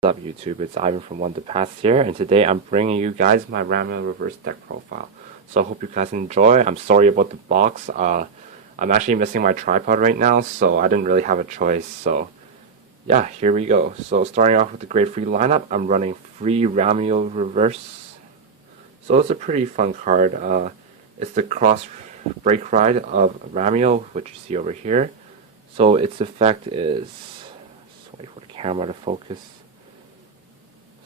What's up YouTube, it's Ivan from One to Pass here, and today I'm bringing you guys my Ramiel reverse deck profile. So I hope you guys enjoy. I'm sorry about the box. I'm actually missing my tripod right now, so I didn't really have a choice. So yeah, here we go. So starting off with the grade 3 lineup, I'm running free Ramiel reverse. So it's a pretty fun card. It's the cross break ride of Ramiel, which you see over here. So its effect is, just wait for the camera to focus.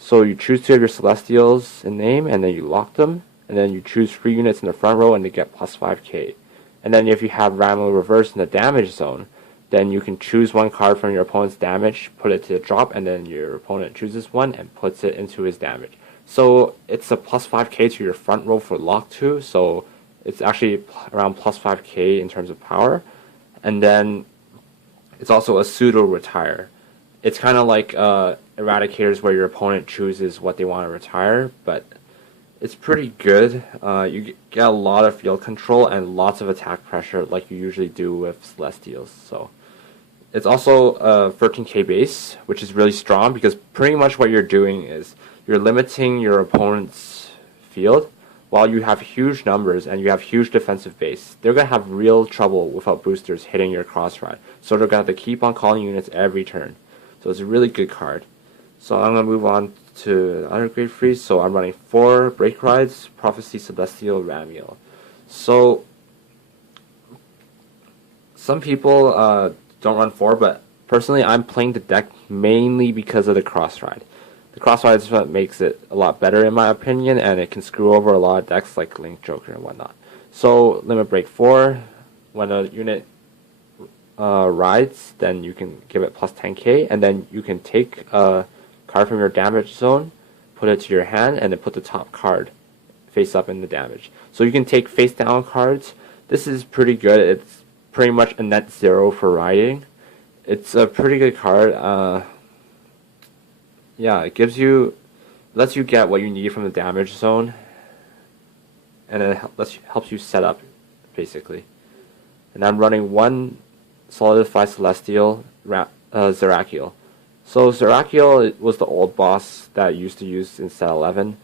So you choose two of your Celestials in name, and then you lock them, and then you choose free units in the front row, and they get plus 5k. And then if you have Ramiel reverse in the damage zone, then you can choose one card from your opponent's damage, put it to the drop, and then your opponent chooses one and puts it into his damage. So it's a plus 5k to your front row for lock 2, so it's actually around plus 5k in terms of power. And then it's also a pseudo retire. It's kind of like Eradicators where your opponent chooses what they want to retire, but it's pretty good. You get a lot of field control and lots of attack pressure like you usually do with Celestials. So it's also a 13k base, which is really strong because pretty much what you're doing is you're limiting your opponent's field while you have huge numbers and you have huge defensive base. They're going to have real trouble without boosters hitting your cross ride. So they're going to have to keep on calling units every turn. So it's a really good card. So I'm going to move on to the other grade 3. So I'm running 4 Break Rides, Prophecy, Celestial, Ramiel. So some people don't run 4, but personally I'm playing the deck mainly because of the cross ride. The cross ride is what makes it a lot better in my opinion, and it can screw over a lot of decks like Link, Joker, and whatnot. So Limit Break 4, when a unit rides, then you can give it plus 10k, and then you can take a card from your damage zone, put it to your hand, and then put the top card face up in the damage. So you can take face down cards. This is pretty good. It's pretty much a net 0 for riding. It's a pretty good card. Yeah, it lets you get what you need from the damage zone, and it helps you set up basically. And I'm running 1 Solidify Celestial, Zerakiel. So Zerakiel was the old boss that I used to use in set 11.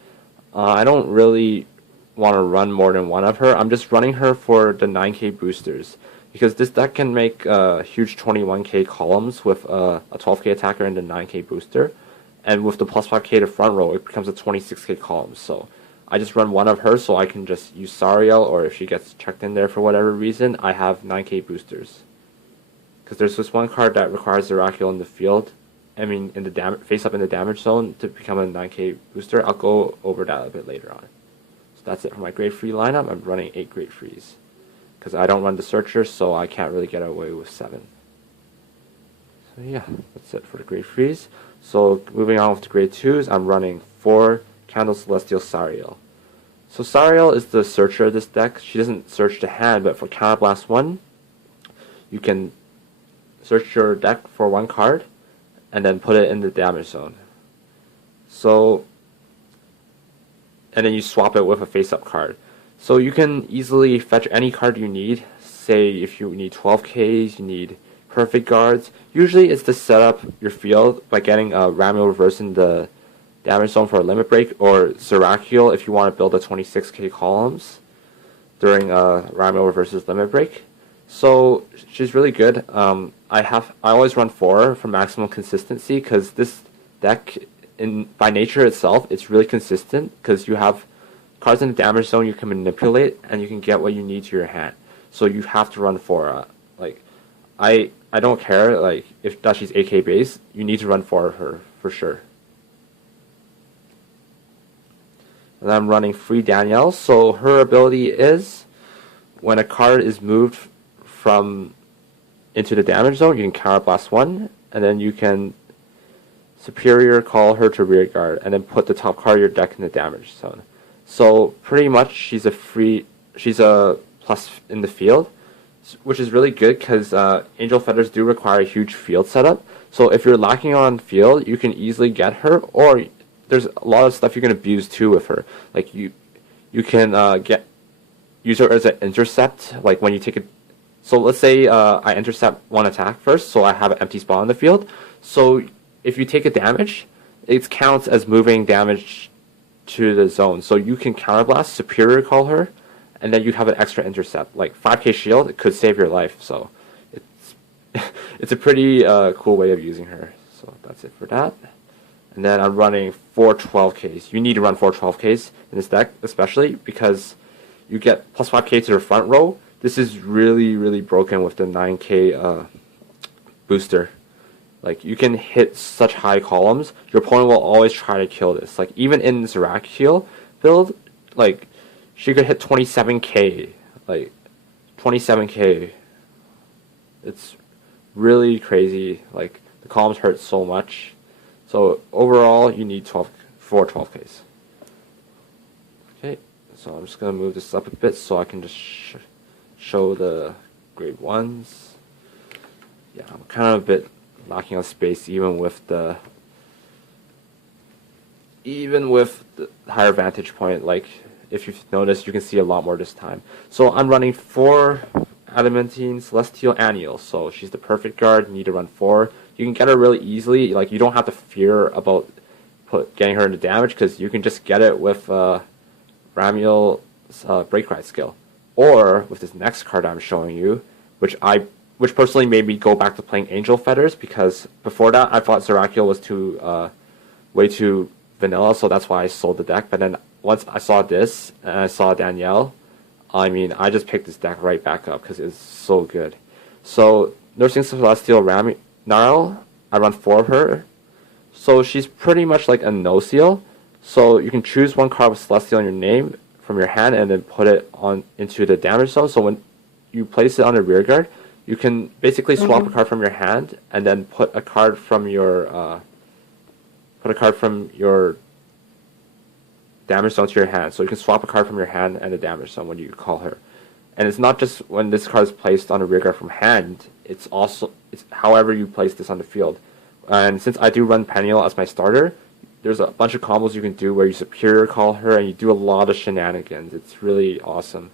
I don't really want to run more than one of her. I'm just running her for the 9k boosters, because this deck can make huge 21k columns with a 12k attacker and a 9k booster. And with the plus 5k to front row, it becomes a 26k column. So I just run one of her so I can just use Sariel, or if she gets checked in there for whatever reason, I have 9k boosters. Because there's this one card that requires Zerakiel in the field, I mean in the face up in the damage zone to become a 9k booster. I'll go over that a bit later on. So that's it for my grade 3 lineup. I'm running 8 grade 3s. Because I don't run the Searcher, so I can't really get away with 7. So yeah, that's it for the grade 3s. So moving on with the grade 2s, I'm running 4 Candle Celestial Sariel. So Sariel is the Searcher of this deck. She doesn't search the hand, but for Counterblast 1, you can search your deck for 1 card and then put it in the damage zone. So, and then you swap it with a face-up card. So you can easily fetch any card you need. Say if you need 12Ks, you need Perfect Guards. Usually it's to set up your field by getting a Ramiel reverse in the damage zone for a limit break, or Zerakiel if you want to build a 26k columns during Ramiel reverse's limit break. So she's really good. I always run 4 for maximum consistency, because this deck, by nature itself, it's really consistent because you have cards in the damage zone you can manipulate and you can get what you need to your hand. So you have to run 4. Like I don't care like if that she's AK base, you need to run 4 of her for sure. And I'm running free Danielle. So her ability is when a card is moved from into the damage zone, you can Counterblast 1, and then you can Superior call her to rear guard, and then put the top card of your deck in the damage zone. So pretty much she's a plus in the field, which is really good because Angel Feathers do require a huge field setup. So if you're lacking on field, you can easily get her, or there's a lot of stuff you can abuse too with her. Like you can use her as an intercept, like when you take a So let's say I intercept one attack first, so I have an empty spot on the field. So if you take a damage, it counts as moving damage to the zone. So you can counterblast, superior call her, and then you have an extra intercept. Like 5k shield, it could save your life. So it's it's a pretty cool way of using her. So that's it for that. And then I'm running 4 12ks. You need to run 4 12ks in this deck, especially because you get plus 5k to the front row. This is really, really broken with the 9k booster. Like, you can hit such high columns, your opponent will always try to kill this. Like, even in Zerachiel build, like, she could hit 27k. Like, 27k. It's really crazy. Like, the columns hurt so much. So, overall, you need 4 12ks. Okay, so I'm just going to move this up a bit so I can just show the grade 1s. Yeah, I'm kind of a bit lacking on space even with the higher vantage point. Like, if you've noticed, you can see a lot more this time. So I'm running 4 Adamantine Celestial Annual. So she's the perfect guard. You need to run 4. You can get her really easily. Like, you don't have to fear about getting her into damage because you can just get it with Ramiel's Break Ride skill, or with this next card I'm showing you, which personally made me go back to playing Angel Feathers, because before that I thought Zerachiel was way too vanilla, so that's why I sold the deck. But then once I saw this and I saw Danielle, I mean, I just picked this deck right back up because it's so good. So Nursing Celestial Narl, I run 4 of her. So she's pretty much like a no-seal. So you can choose 1 card with Celestial in your name from your hand and then put it into the damage zone. So when you place it on the rear guard, you can basically swap a card from your hand and then put a card from your damage zone to your hand. So you can swap a card from your hand and the damage zone when you call her. And it's not just when this card is placed on a rear guard from hand, it's however you place this on the field. And since I do run Peniel as my starter, there's a bunch of combos you can do where you superior call her and you do a lot of shenanigans. It's really awesome.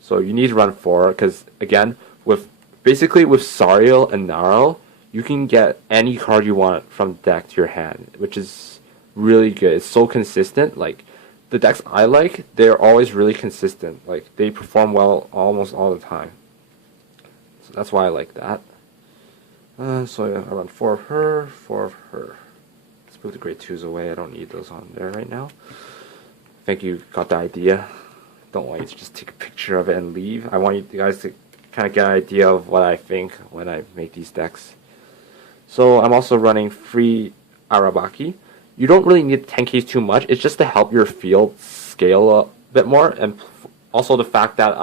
So you need to run 4 because, again, with Sariel and Naro, you can get any card you want from the deck to your hand, which is really good. It's so consistent. Like, the decks I like, they're always really consistent. Like, they perform well almost all the time. So that's why I like that. So I run 4 of her, 4 of her. Let's move the grade 2s away. I don't need those on there right now. I think you got the idea. Don't want you to just take a picture of it and leave. I want you guys to kind of get an idea of what I think when I make these decks. So I'm also running free Arabaki. You don't really need 10Ks too much. It's just to help your field scale a bit more, and also the fact that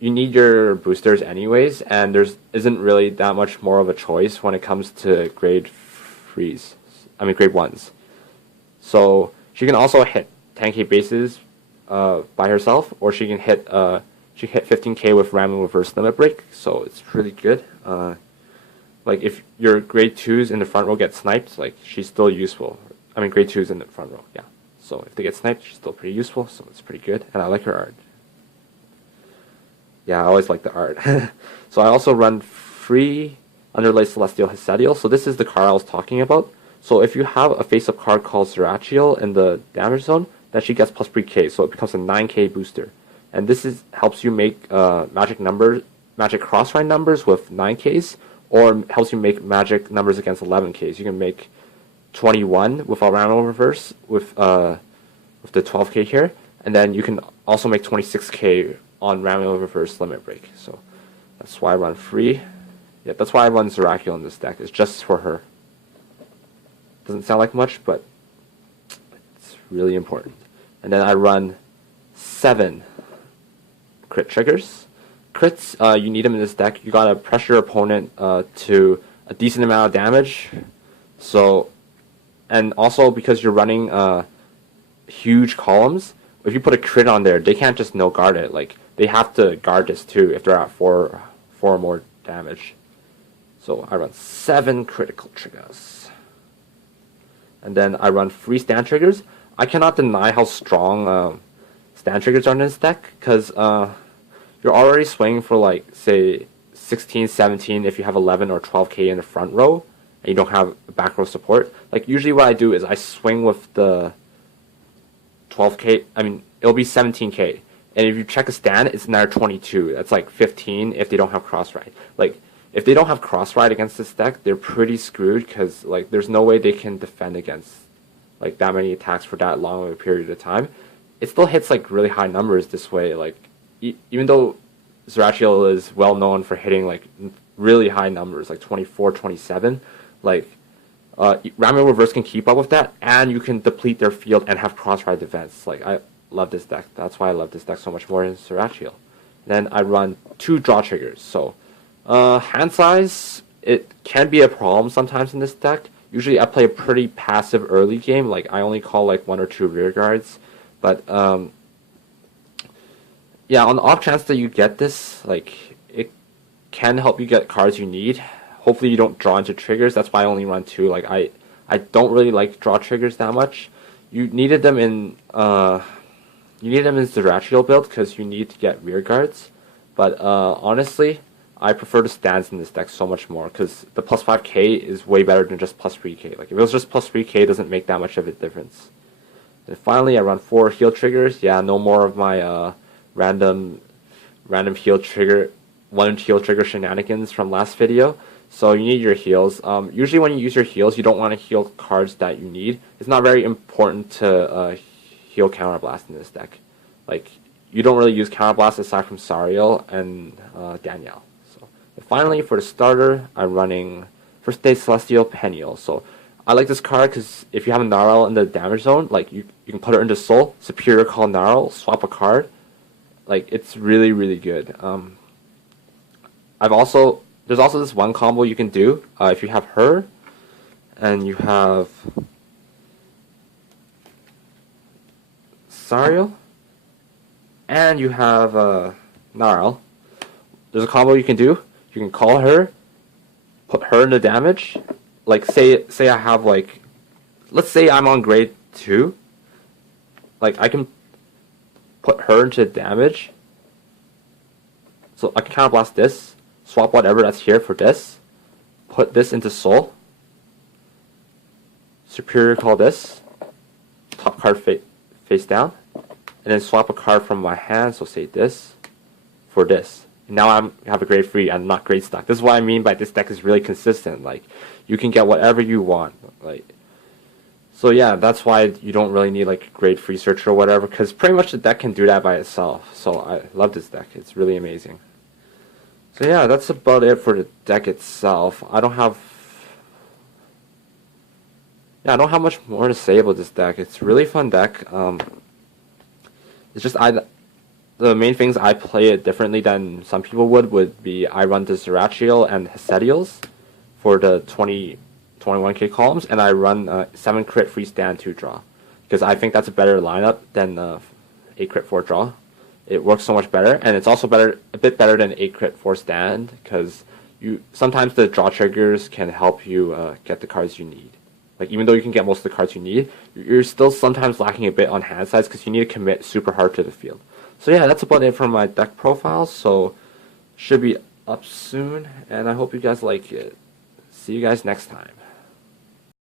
you need your boosters anyways, and there isn't really that much more of a choice when it comes to grade 1s. So she can also hit 10k bases by herself, or she can hit 15k with Ramiel reverse limit break, so it's really good. Like, if your grade 2s in the front row get sniped, like, she's still useful. I mean, grade 2s in the front row, yeah. So if they get sniped, she's still pretty useful, so it's pretty good, and I like her art. Yeah, I always like the art. So I also run free Underlay Celestial Hesadiel. So this is the card I was talking about. So if you have a face-up card called Zerachiel in the damage zone, then she gets plus 3k, so it becomes a 9k booster. And this helps you make magic cross-ride numbers with 9ks, or helps you make magic numbers against 11ks. You can make 21 with Alrano reverse with the 12k here, and then you can also make 26k on Ramiel reverse limit break. So that's why I run free. Yeah, that's why I run Zerachiel in this deck. It's just for her. Doesn't sound like much, but it's really important. And then I run 7 crit triggers. Crits, you need them in this deck. You gotta pressure your opponent to a decent amount of damage. So, and also because you're running huge columns, if you put a crit on there, they can't just no guard it. Like, they have to guard this too if they're at 4 or more damage. So I run 7 critical triggers. And then I run 3 stand triggers. I cannot deny how strong stand triggers are in this deck, because you're already swinging for, like, say 16, 17 if you have 11 or 12k in the front row, and you don't have back row support, like usually what I do is I swing with the 12K, I mean, it'll be 17K. And if you check a stand, it's another 22. That's like 15 if they don't have cross ride. Like, if they don't have cross ride against this deck, they're pretty screwed because, like, there's no way they can defend against, like, that many attacks for that long of a period of time. It still hits, like, really high numbers this way. Like, even though Zerachiel is well known for hitting, like, really high numbers, like 24, 27, like, Ramiel Reverse can keep up with that, and you can deplete their field and have cross-ride defense. Like, I love this deck. That's why I love this deck so much more than Zerachiel. Then I run 2 draw triggers. So, hand size, it can be a problem sometimes in this deck. Usually I play a pretty passive early game. Like, I only call, like, 1 or 2 rear guards. But, yeah, on the off chance that you get this, like, it can help you get cards you need. Hopefully you don't draw into triggers. That's why I only run 2. Like, I don't really like draw triggers that much. You needed them in Zerachiel build because you need to get rear guards. But honestly, I prefer the stands in this deck so much more because the plus 5k is way better than just plus 3k. Like, if it was just plus 3k, it doesn't make that much of a difference. And finally, I run 4 heal triggers. Yeah, no more of my random heal trigger, 1 heal trigger shenanigans from last video. So you need your heals. Usually when you use your heals, you don't want to heal cards that you need. It's not very important to heal Counterblast in this deck. Like, you don't really use Counterblast aside from Sariel and Danielle. So, and finally, for the starter, I'm running First Stage Celestial Peniel. So I like this card because if you have a Gnarl in the damage zone, like, you can put it into Soul, Superior Call Gnarl, swap a card. Like, it's really, really good. There's also this one combo you can do if you have her and you have Sariel and you have Gnarl. There's a combo you can do. You can call her, put her into damage. Like, say I have, like, let's say I'm on grade 2. Like, I can put her into damage. So I can counterblast this. Swap whatever that's here for this. Put this into Soul. Superior Call this. Top card face down. And then swap a card from my hand, so say this, for this. And now I have a grade 3 and not grade stuck. This is what I mean by this deck is really consistent. Like, you can get whatever you want. Like, so yeah, that's why you don't really need, like, grade 3 searcher or whatever, because pretty much the deck can do that by itself. So I love this deck. It's really amazing. So yeah, that's about it for the deck itself. I don't have much more to say about this deck. It's a really fun deck. It's just the main things I play it differently than some people would be I run the Zerachiel and Hesedials for the 21k columns, and I run 7 crit free stand 2 draw because I think that's a better lineup than 8 crit 4 draw. It works so much better, and it's also a bit better than 8 crit 4 stand because sometimes the draw triggers can help you get the cards you need. Like, even though you can get most of the cards you need, you're still sometimes lacking a bit on hand size because you need to commit super hard to the field. So yeah, that's about it for my deck profile. So should be up soon, and I hope you guys like it. See you guys next time.